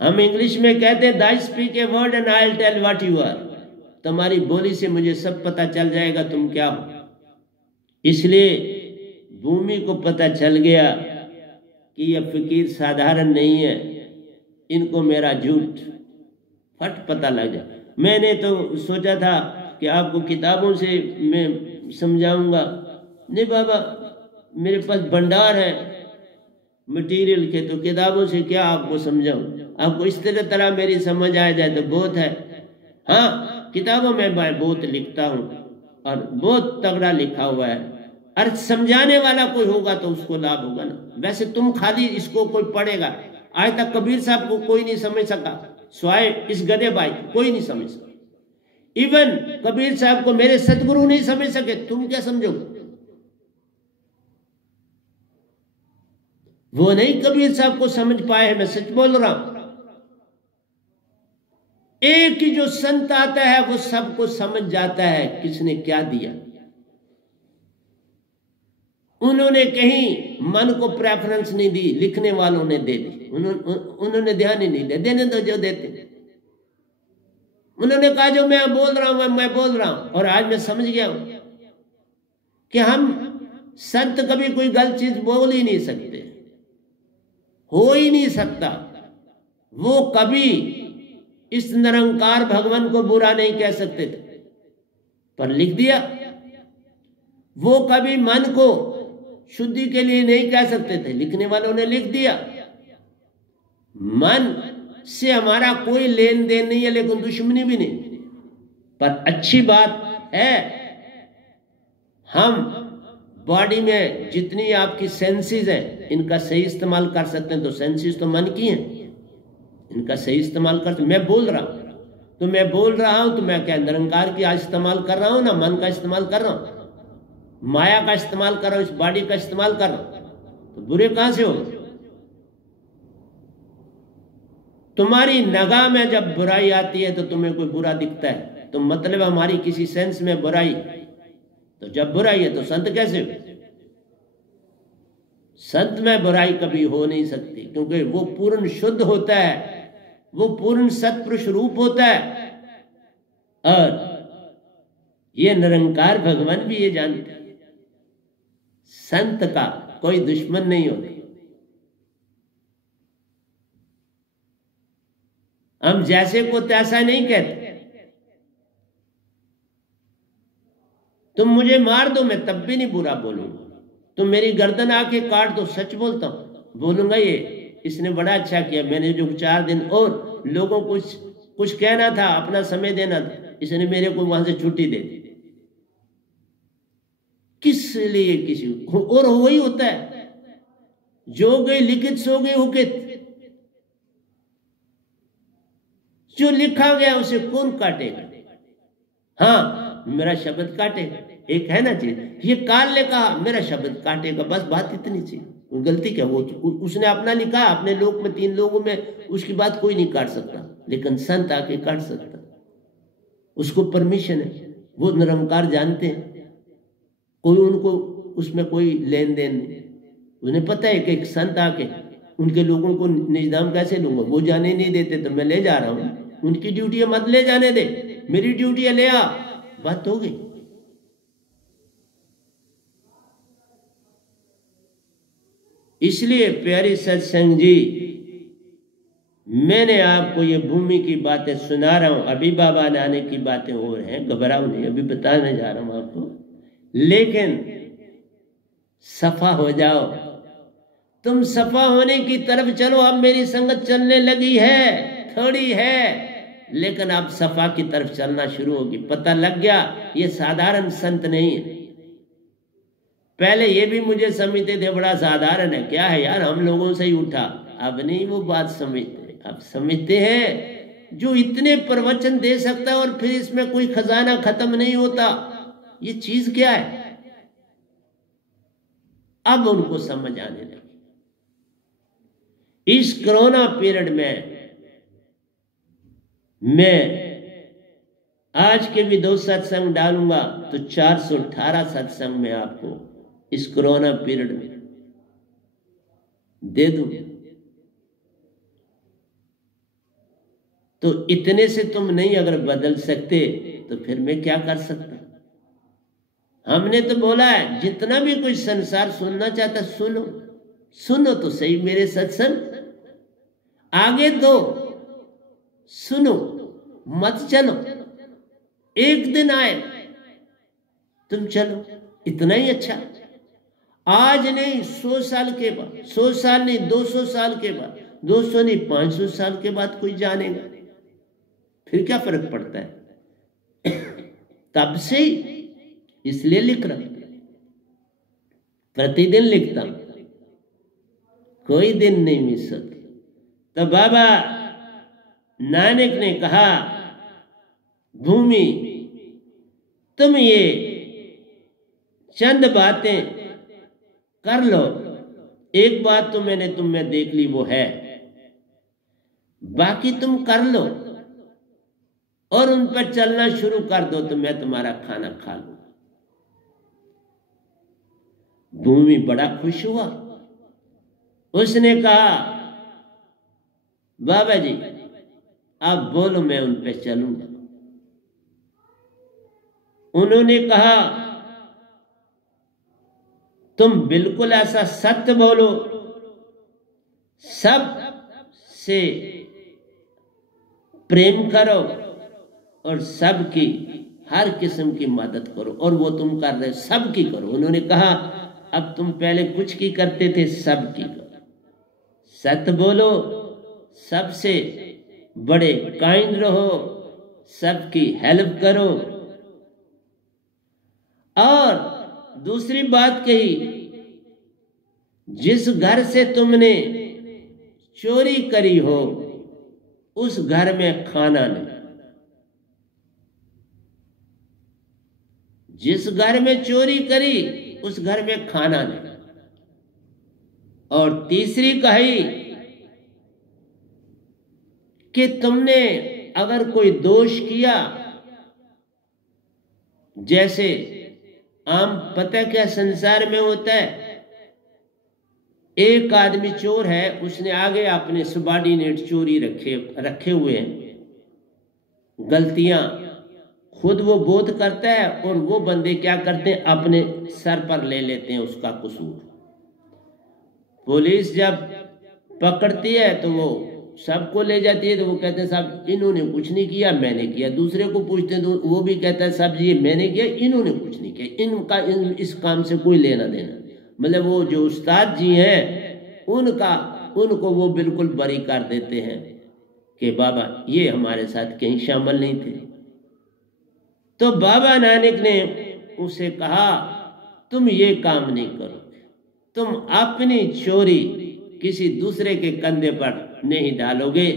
हम इंग्लिश में कहते हैं thy speak a word and I will tell what you are. तुम्हारी बोली से मुझे सब पता चल जाएगा तुम क्या हो। इसलिए भूमि को पता चल गया कि यह फकीर साधारण नहीं है, इनको मेरा झूठ फट पता लग जाए। मैंने तो सोचा था कि आपको किताबों से मैं समझाऊंगा। नहीं बाबा, मेरे पास भंडार है, मटेरियल के, तो किताबों से क्या आपको समझाऊं? आपको इस तरह मेरी समझ आ जाए तो बहुत है। हाँ, किताबों में मैं बहुत लिखता हूँ और बहुत तगड़ा लिखा हुआ है। अर्थ समझाने वाला कोई होगा तो उसको लाभ होगा ना। वैसे तुम खाली इसको कोई पढ़ेगा, आज तक कबीर साहब को कोई नहीं समझ सका, स्वाय इस गधे भाई कोई नहीं समझ सका। इवन कबीर साहब को मेरे सतगुरु नहीं समझ सके, तुम क्या समझोगे? वो नहीं कबीर साहब को समझ पाए हैं, मैं सच बोल रहा हूं। एक ही जो संत आता है वो सबको समझ जाता है किसने क्या दिया। उन्होंने कहीं मन को प्रेफरेंस नहीं दी, लिखने वालों ने दे दी। उन्होंने ध्यान ही नहीं दिया, देने दो जो देते। उन्होंने कहा जो मैं बोल रहा हूं मैं बोल रहा हूं। और आज मैं समझ गया हूं कि हम संत कभी कोई गलत चीज बोल ही नहीं सकते, हो ही नहीं सकता। वो कभी इस निरंकार भगवान को बुरा नहीं कह सकते थे, पर लिख दिया। वो कभी मन को शुद्धि के लिए नहीं कह सकते थे, लिखने वालों ने लिख दिया। मन से हमारा कोई लेन देन नहीं है, लेकिन दुश्मनी भी नहीं। पर अच्छी बात है, हम बॉडी में जितनी आपकी सेंसेस हैं इनका सही इस्तेमाल कर सकते हैं। तो सेंसेस तो मन की हैं, इनका सही इस्तेमाल कर। मैं बोल रहा हूं तो मैं बोल रहा हूं तो मैं क्या निरंकार की आज इस्तेमाल कर रहा हूं ना, मन का इस्तेमाल कर रहा हूं, माया का इस्तेमाल कर रहा हूं, इस बॉडी का इस्तेमाल कर रहा हूं। तो बुरे कहां से हो? तुम्हारी निगाह में जब बुराई आती है तो तुम्हें कोई बुरा दिखता है, तो मतलब हमारी किसी सेंस में बुराई। तो जब बुराई है तो संत कैसे हो? संत में बुराई कभी हो नहीं सकती, क्योंकि वो पूर्ण शुद्ध होता है, वो पूर्ण सत्पुरुष रूप होता है। और ये निरंकार भगवान भी ये जानते हैं, संत का कोई दुश्मन नहीं होता। हम जैसे को तैसा नहीं कहते। तुम मुझे मार दो मैं तब भी नहीं बुरा बोलूंगा, तुम मेरी गर्दन आके काट दो, सच बोलता हूं, बोलूंगा ये इसने बड़ा अच्छा किया, मैंने जो 4 दिन और लोगों को कुछ कहना था, अपना समय देना था, इसने मेरे को वहां से छुट्टी दे दी। किस लिए? किसी और वही होता है, जो गई लिखित सो गई उकित। जो लिखा गया उसे कौन काटेगा? हाँ, मेरा शब्द काटेगा। एक है ना चीज, ये काल ने कहा मेरा शब्द काटेगा, बस बात इतनी चाहिए। गलती क्या? वो उसने अपना लिखा, अपने लोक में 3 लोगों में उसकी बात कोई नहीं काट सकता, लेकिन संत आके काट सकता, उसको परमिशन है। वो निरंकार जानते हैं, कोई उनको उसमें कोई लेन देन नहीं। उन्हें पता है कि एक संत आके उनके लोगों को निजदाम कैसे लूंगा, वो जाने नहीं देते तो मैं ले जा रहा हूं। उनकी ड्यूटी है मत ले जाने दे, मेरी ड्यूटी है ले आ, बात हो गई। इसलिए प्यारी सत्संग जी, मैंने आपको ये भूमि की बातें सुना रहा हूं, अभी बाबा नाने की बातें और हैं, घबराओ नहीं, अभी बताने जा रहा हूं आपको। लेकिन सफा हो जाओ, तुम सफा होने की तरफ चलो। अब मेरी संगत चलने लगी है, थोड़ी है, लेकिन अब सफा की तरफ चलना शुरू होगी। पता लग गया ये साधारण संत नहीं है। पहले ये भी मुझे समझते थे बड़ा साधारण है, क्या है यार, हम लोगों से ही उठा। अब नहीं वो बात समझते, अब समझते हैं जो इतने प्रवचन दे सकता है और फिर इसमें कोई खजाना खत्म नहीं होता, ये चीज क्या है, अब उनको समझ आने लगी। इस कोरोना पीरियड में मैं आज के भी 2 सत्संग डालूंगा, तो 418 सत्संग में आपको इस कोरोना पीरियड में दे दूं। तो इतने से तुम नहीं अगर बदल सकते तो फिर मैं क्या कर सकता। हमने तो बोला है जितना भी कोई संसार सुनना चाहता सुनो, सुनो तो सही मेरे सत्संग, आगे दो, सुनो मत चलो। एक दिन आए तुम चलो, इतना ही अच्छा। आज नहीं 100 साल के बाद, 100 साल नहीं 200 साल के बाद, 200 नहीं 500 साल के बाद कोई जानेगा, फिर क्या फर्क पड़ता है। तब से इसलिए लिख रहा, प्रतिदिन लिखता हूं, कोई दिन नहीं मिस होती। तो बाबा नानक ने कहा, भूमि तुम ये चंद बातें कर लो, एक बात तो मैंने तुम में देख ली वो है, बाकी तुम कर लो और उन पर चलना शुरू कर दो तो मैं तुम्हारा खाना खा लूंगा। भूमि बड़ा खुश हुआ, उसने कहा बाबा जी आप बोलो मैं उन पे चलूंगा। उन्होंने कहा तुम बिल्कुल ऐसा सत्य बोलो, सब से प्रेम करो और सबकी हर किस्म की मदद करो, और वो तुम कर रहे सबकी करो। उन्होंने कहा अब तुम पहले कुछ की करते थे, सबकी करो, सत्य बोलो, सबसे बड़े काइंड रहो, सबकी हेल्प करो। और दूसरी बात कही, जिस घर से तुमने चोरी करी हो उस घर में खाना नहीं, जिस घर में चोरी करी उस घर में खाना नहीं। और तीसरी कही कि तुमने अगर कोई दोष किया, जैसे आम पता क्या संसार में होता है, एक आदमी चोर है, उसने आगे अपने सबॉर्डिनेट चोरी रखे हुए हैं, गलतियां खुद वो बोध करता है और वो बंदे क्या करते हैं अपने सर पर ले लेते हैं उसका कसूर। पुलिस जब पकड़ती है तो वो सबको ले जाती है, तो वो कहते हैं साहब इन्होंने कुछ नहीं किया, मैंने किया। दूसरे को पूछते हैं तो वो भी कहता है साहब जी मैंने किया, इन्होंने कुछ नहीं किया, इनका इस काम से कोई लेना देना। मतलब वो जो उस्ताद जी हैं उनको वो बिल्कुल बरी कर देते हैं कि बाबा ये हमारे साथ कहीं शामिल नहीं थे। तो बाबा नानक ने उसे कहा तुम ये काम नहीं करोगे, तुम अपनी चोरी किसी दूसरे के कंधे पर नहीं डालोगे,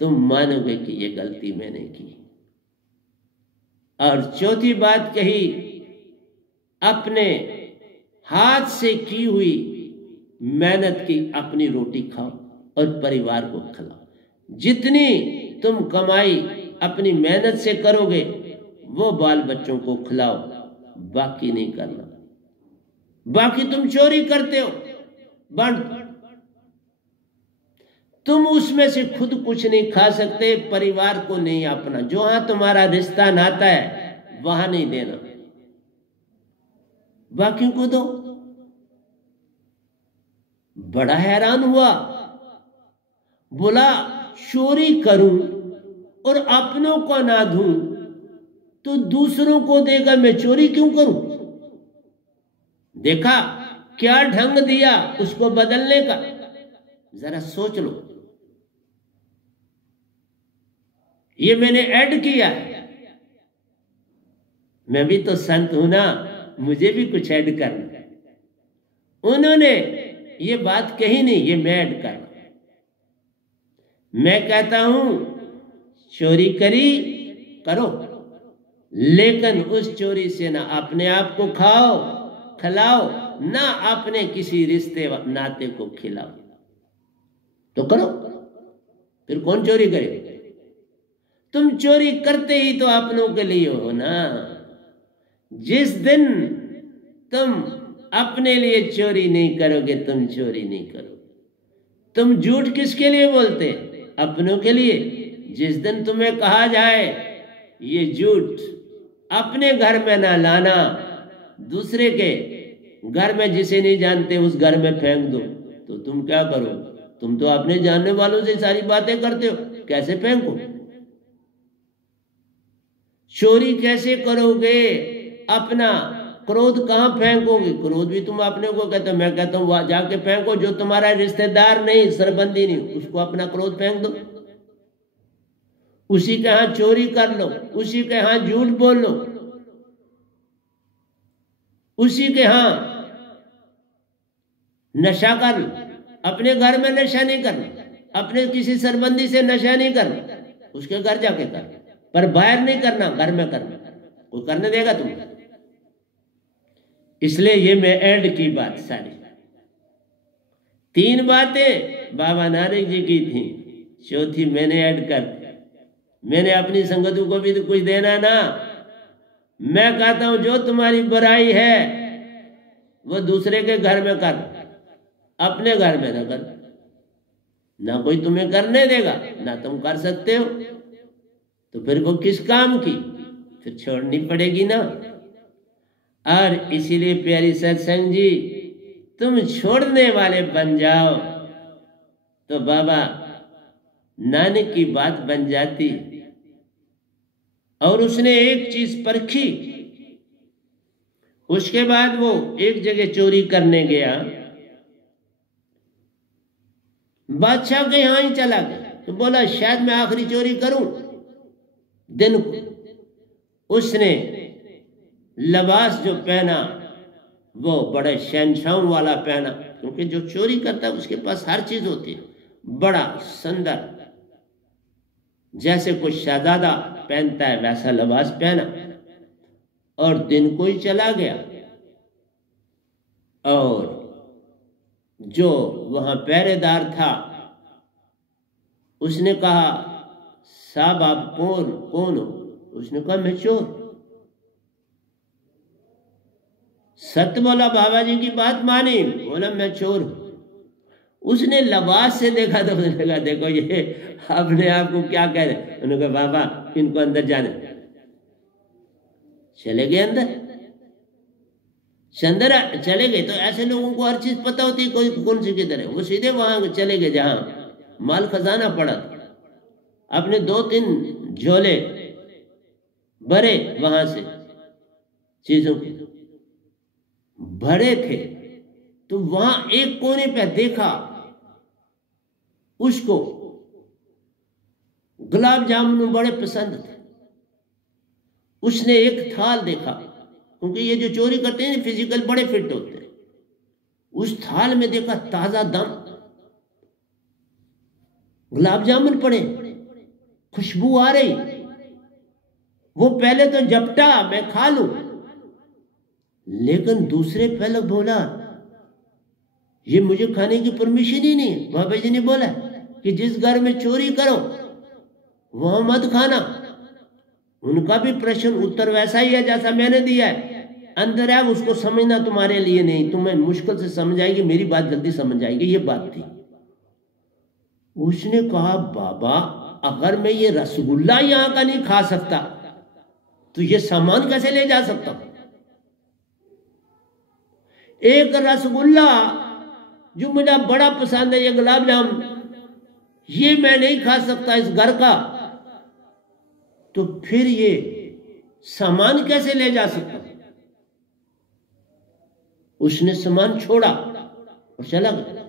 तुम मानोगे कि ये गलती मैंने की। और चौथी बात कही, अपने हाथ से की हुई मेहनत की अपनी रोटी खाओ और परिवार को खिलाओ। जितनी तुम कमाई अपनी मेहनत से करोगे वो बाल बच्चों को खिलाओ, बाकी नहीं करना। बाकी तुम चोरी करते हो बंद, तुम उसमें से खुद कुछ नहीं खा सकते, परिवार को नहीं अपना, जहां तुम्हारा रिश्ता नाता है वहां नहीं देना, बाकियों को दो। बड़ा हैरान हुआ, बोला चोरी करूं और अपनों को ना दूं तो दूसरों को देगा, मैं चोरी क्यों करूं। देखा क्या ढंग दिया उसको बदलने का, जरा सोच लो। ये मैंने ऐड किया, मैं भी तो संत हूं ना, मुझे भी कुछ ऐड करना। उन्होंने ये बात कही नहीं, ये मैं ऐड कर। मैं कहता हूं चोरी करी करो, लेकिन उस चोरी से ना अपने आप को खाओ खिलाओ, ना अपने किसी रिश्ते नाते को खिलाओ। तो करो, फिर कौन चोरी करे। तुम चोरी करते ही तो अपनों के लिए हो ना। जिस दिन तुम अपने लिए चोरी नहीं करोगे तुम चोरी नहीं करोगे। तुम झूठ किसके लिए बोलते, अपनों के लिए। जिस दिन तुम्हें कहा जाए ये झूठ अपने घर में ना लाना, दूसरे के घर में जिसे नहीं जानते उस घर में फेंक दो, तो तुम क्या करो। तुम तो अपने जानने वालों से सारी बातें करते हो, कैसे फेंको। चोरी कैसे करोगे, अपना क्रोध कहाँ फेंकोगे? क्रोध भी तुम अपने को कहते हो, मैं कहता हूँ वहां जाके फेंको जो तुम्हारा रिश्तेदार नहीं, सरबंदी नहीं, उसको अपना क्रोध फेंक दो। उसी के यहाँ चोरी कर लो, उसी के यहाँ झूठ बोल लो, उसी के यहाँ नशा कर लो। अपने घर में नशा नहीं करना, अपने किसी सरबंदी से नशा नहीं करना, उसके घर जाके कर, पर बाहर नहीं करना, घर में करना। कोई करने देगा तुम्हें? इसलिए ये मैं ऐड की बात सारी। 3 बातें बाबा नानक जी की थी, चौथी मैंने ऐड कर। मैंने अपनी संगतों को भी तो कुछ देना ना। मैं कहता हूं जो तुम्हारी बुराई है वो दूसरे के घर में कर, अपने घर में ना कर। ना कोई तुम्हें करने देगा, ना तुम कर सकते हो, तो फिर वो किस काम की? फिर छोड़नी पड़ेगी ना। और इसीलिए प्यारी सत्संग जी, तुम छोड़ने वाले बन जाओ तो बाबा नानक की बात बन जाती। और उसने एक चीज परखी, उसके बाद वो एक जगह चोरी करने गया, बादशाह के यहां ही चला गया, तो बोला शायद मैं आखिरी चोरी करूं दिन को। उसने लिबास जो पहना वो बड़े शहनशाह वाला पहना, क्योंकि जो चोरी करता है उसके पास हर चीज होती है, बड़ा सुंदर, जैसे कोई शहजादा पहनता है वैसा लिबास पहना। और दिन को ही चला गया। और जो वहां पहरेदार था उसने कहा, साहब आप कौन हो? उसने कहा मैं चोर। सत्य बोला, बाबा जी की बात मानी, बोला मैं चोर हूं। उसने लिबास से देखा तो उसने कहा देखो ये अपने आप को क्या कह रहे। उन्होंने कहा बाबा इनको अंदर जाने। चले गए अंदर चले गए। तो ऐसे लोगों को हर चीज पता होती है, कोई कौन सी किधर है। वो सीधे वहां चले गए जहां माल खजाना पड़ा था। अपने 2-3 झोले भरे वहां से चीजों के भरे थे। तो वहां एक कोने पे देखा, उसको गुलाब जामुन बड़े पसंद थे। उसने एक थाल देखा, क्योंकि ये जो चोरी करते हैं फिजिकल बड़े फिट होते हैं। उस थाल में देखा ताजा दम गुलाब जामुन पड़े, खुशबू आ रही। वो पहले तो झपटा मैं खा लूं, लेकिन दूसरे पहले बोला ये मुझे खाने की परमिशन ही नहीं है। बाबा जी ने बोला कि जिस घर में चोरी करो वहां मत खाना। उनका भी प्रश्न उत्तर वैसा ही है जैसा मैंने दिया है। अंदर है उसको समझना तुम्हारे लिए नहीं, तुम्हें मुश्किल से समझ आएगी, मेरी बात जल्दी समझ आएगी। ये बात थी। उसने कहा बाबा अगर मैं ये रसगुल्ला यहां का नहीं खा सकता तो ये सामान कैसे ले जा सकता हूं? एक रसगुल्ला जो मुझे बड़ा पसंद है, ये गुलाब जामुन, ये मैं नहीं खा सकता इस घर का, तो फिर ये सामान कैसे ले जा सकता? उसने सामान छोड़ा और चला गया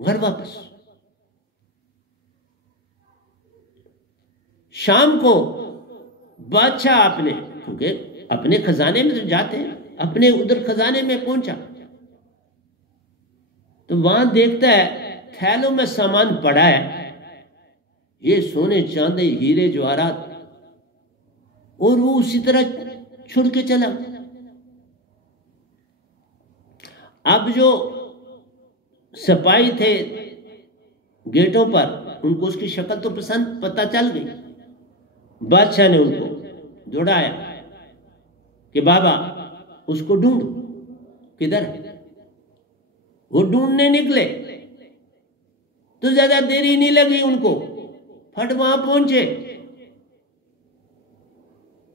घर वापस। शाम को बादशाह अपने, क्योंकि अपने खजाने में तो जाते हैं, अपने उधर खजाने में पहुंचा तो वहां देखता है थैलों में सामान पड़ा है, ये सोने चांदी हीरे जवाहरात, और वो उसी तरह छुड़ के चला। अब जो सिपाही थे गेटों पर, उनको उसकी शक्ल तो पसंद पता चल गई। बादशाह ने उनको दौड़ाया कि बाबा उसको ढूंढो, किधर है? वो ढूंढने निकले तो ज्यादा देरी नहीं लगी उनको, फट वहां पहुंचे।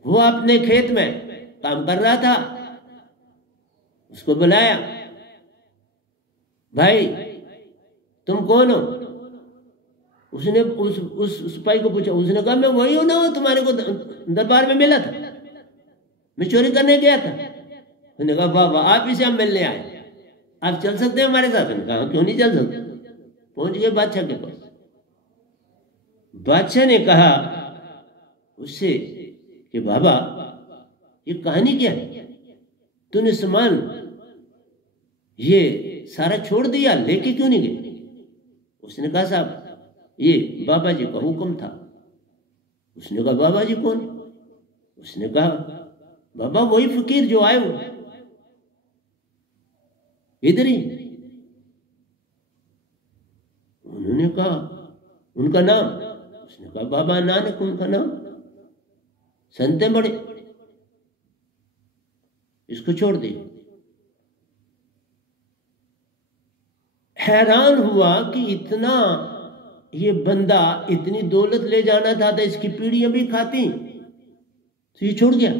वो अपने खेत में काम कर रहा था, उसको बुलाया, भाई तुम कौन हो? उसने उस सिपाही को पूछा। उसने कहा मैं वही हूं ना, तुम्हारे को दरबार में मिला था, मैं चोरी करने गया था। उन्होंने कहा बाबा आप इसे हम मिलने आए, आप चल सकते हैं हमारे साथ? उन्होंने कहा क्यों नहीं चल सकते। पहुंच गए बादशाह के पास। बादशाह ने कहा उससे कि बाबा ये कहानी क्या है, तूने सामान ये सारा छोड़ दिया, लेके क्यों नहीं गए? उसने कहा साहब ये बाबा जी का हुक्म था। उसने कहा बाबा जी कौन? उसने कहा बाबा वही फकीर जो आए हो इधर ही। उन्होंने कहा उनका नाम? उसने कहा बाबा नानक उनका नाम, संत हैं बड़े, इसको छोड़ दे। हैरान हुआ कि इतना ये बंदा इतनी दौलत ले जाना था तो इसकी पीढ़ियां भी खाती, तो ये छोड़ गया।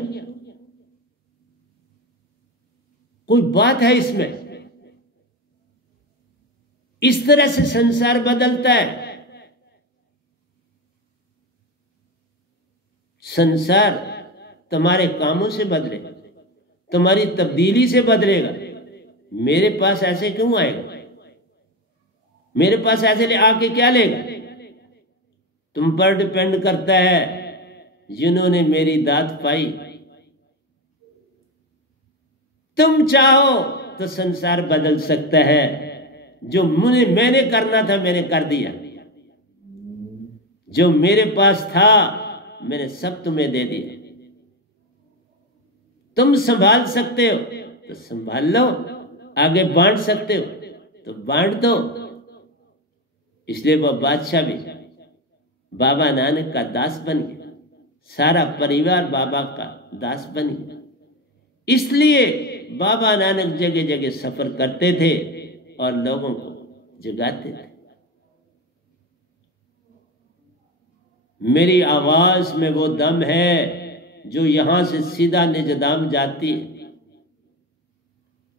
कोई बात है इसमें। इस तरह से संसार बदलता है। संसार तुम्हारे कामों से बदले, तुम्हारी तब्दीली से बदलेगा। मेरे पास ऐसे क्यों आएगा? मेरे पास ऐसे ले आके क्या लेगा? तुम पर डिपेंड करता है जिन्होंने मेरी दात पाई। तुम चाहो तो संसार बदल सकता है। जो मैंने करना था मैंने कर दिया, जो मेरे पास था मैंने सब तुम्हें दे दिया। तुम संभाल सकते हो तो संभाल लो, आगे बांट सकते हो तो बांट दो। इसलिए वह बादशाह भी बाबा नानक का दास बन गया, सारा परिवार बाबा का दास बन गया। इसलिए बाबा नानक जगह जगह सफर करते थे और लोगों को जगाते थे। मेरी आवाज में वो दम है जो यहां से सीधा निजदाम जाती है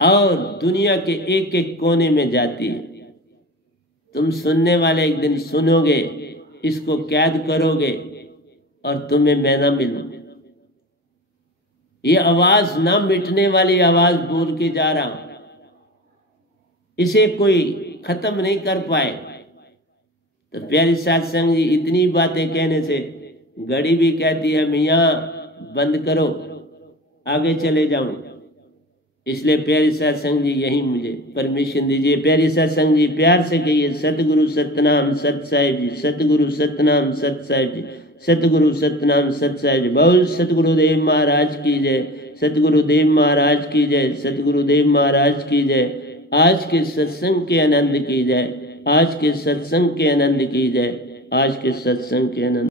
और दुनिया के एक एक कोने में जाती है। तुम सुनने वाले एक दिन सुनोगे, इसको कैद करोगे और तुम्हें मैं ना मिलूं। ये आवाज ना मिटने वाली आवाज बोल के जा रहा हूं, इसे कोई खत्म नहीं कर पाए। तो प्यारी सत्संग जी इतनी बातें कहने से घड़ी भी कहती है मियाँ बंद करो, आगे चले जाऊं। इसलिए प्यारी सत्संग जी यही मुझे परमिशन दीजिए। प्यारी सत्संग जी प्यार से कहिए सतगुरु सतनाम सत साहिब जी, सतगुरु सतनाम सत साहिब जी, सतगुरु सतनाम सत साहिब जी। बोल सतगुरुदेव महाराज की जय, सतगुरुदेव महाराज की जय, सतगुरुदेव महाराज की जय। आज के सत्संग के आनंद की जय, आज के सत्संग के आनंद की जय, आज के सत्संग के आनंद।